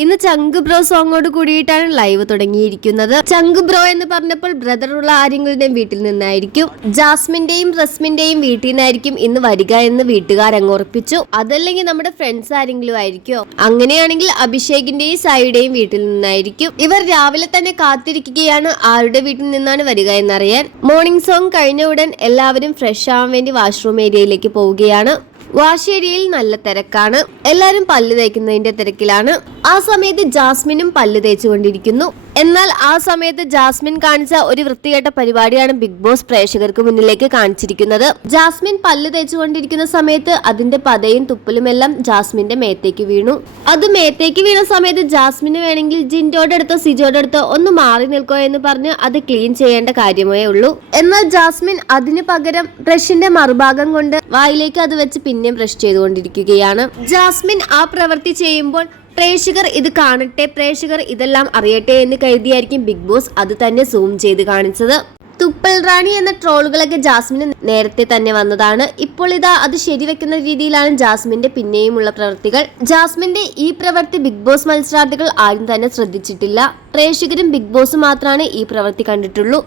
ഇന്ന് ചങ്ക് ബ്രോ സോങ്ങോട് കൂടിയിട്ടാണ് ലൈവ് തുടങ്ങിയിരിക്കുന്നത്. ചങ്ക് ബ്രോ എന്ന് പറഞ്ഞപ്പോൾ ബ്രദറുള്ള ആര്യങ്ങളുടെയും വീട്ടിൽ നിന്നായിരിക്കും. ജാസ്മിന്റെയും റസ്മിന്റെയും വീട്ടിൽ നിന്നായിരിക്കും ഇന്ന് വരിക എന്ന് വീട്ടുകാർ അങ്ങ് ഉറപ്പിച്ചു. അതല്ലെങ്കിൽ നമ്മുടെ ഫ്രണ്ട്സ് ആരെങ്കിലും ആയിരിക്കും? അങ്ങനെയാണെങ്കിൽ അഭിഷേകിന്റെയും സായിയുടെയും വീട്ടിൽ നിന്നായിരിക്കും. ഇവർ രാവിലെ തന്നെ കാത്തിരിക്കുകയാണ് ആരുടെ വീട്ടിൽ നിന്നാണ് വരിക എന്നറിയാൻ. മോർണിംഗ് സോങ് കഴിഞ്ഞ ഉടൻ എല്ലാവരും ഫ്രഷ് ആവാൻ വേണ്ടി വാഷ്റൂം ഏരിയയിലേക്ക് പോവുകയാണ്. വാഷ് ഏരിയയിൽ നല്ല തിരക്കാണ്. എല്ലാരും പല്ല് തേക്കുന്നതിന്റെ തിരക്കിലാണ്. ആ സമയത്ത് ജാസ്മിനും പല്ല് തേച്ചുകൊണ്ടിരിക്കുന്നു. എന്നാൽ ആ സമയത്ത് ജാസ്മിൻ കാണിച്ച ഒരു വൃത്തികെട്ട പരിപാടിയാണ് ബിഗ് ബോസ് പ്രേക്ഷകർക്ക് മുന്നിലേക്ക് കാണിച്ചിരിക്കുന്നത്. ജാസ്മിൻ പല്ല് തേച്ചുകൊണ്ടിരിക്കുന്ന സമയത്ത് അതിന്റെ പതയും തുപ്പലുമെല്ലാം ജാസ്മിന്റെ മേത്തേക്ക് വീണു. അത് മേത്തേക്ക് വീണ സമയത്ത് ജാസ്മിന് വേണമെങ്കിൽ ജിൻഡോയുടെ അടുത്തോ സിജോയുടെ അടുത്തോ ഒന്ന് മാറി നിൽക്കോ എന്ന് പറഞ്ഞ് അത് ക്ലീൻ ചെയ്യേണ്ട കാര്യമേ ഉള്ളൂ. എന്നാൽ ജാസ്മിൻ അതിന് പകരം ബ്രഷിന്റെ മറുഭാഗം കൊണ്ട് വായിലേക്ക് അത് വെച്ച് പിന്നെയും ബ്രഷ് ചെയ്തുകൊണ്ടിരിക്കുകയാണ്. ജാസ്മിൻ ആ പ്രവൃത്തി ചെയ്യുമ്പോൾ പ്രേക്ഷകർ ഇത് കാണട്ടെ പ്രേക്ഷകർ ഇതെല്ലാം അറിയട്ടെ എന്ന് കരുതിയായിരിക്കും ബിഗ് ബോസ് അത് തന്നെ സൂം ചെയ്ത് കാണിച്ചത്. തുപ്പൽ റാണി എന്ന ട്രോളുകളൊക്കെ ജാസ്മിന് നേരത്തെ തന്നെ വന്നതാണ്. ഇപ്പോൾ ഇതാ അത് ശരിവെക്കുന്ന രീതിയിലാണ് ജാസ്മിന്റെ പിന്നെയുമുള്ള പ്രവൃത്തികൾ ജാസ്മിന്റെ ഈ പ്രവൃത്തി ബിഗ് ബോസ് മത്സരാർത്ഥികൾ ആരും തന്നെ ശ്രദ്ധിച്ചിട്ടില്ല. പ്രേക്ഷകരും ബിഗ് ബോസ് മാത്രമാണ് ഈ പ്രവൃത്തി കണ്ടിട്ടുള്ളൂ.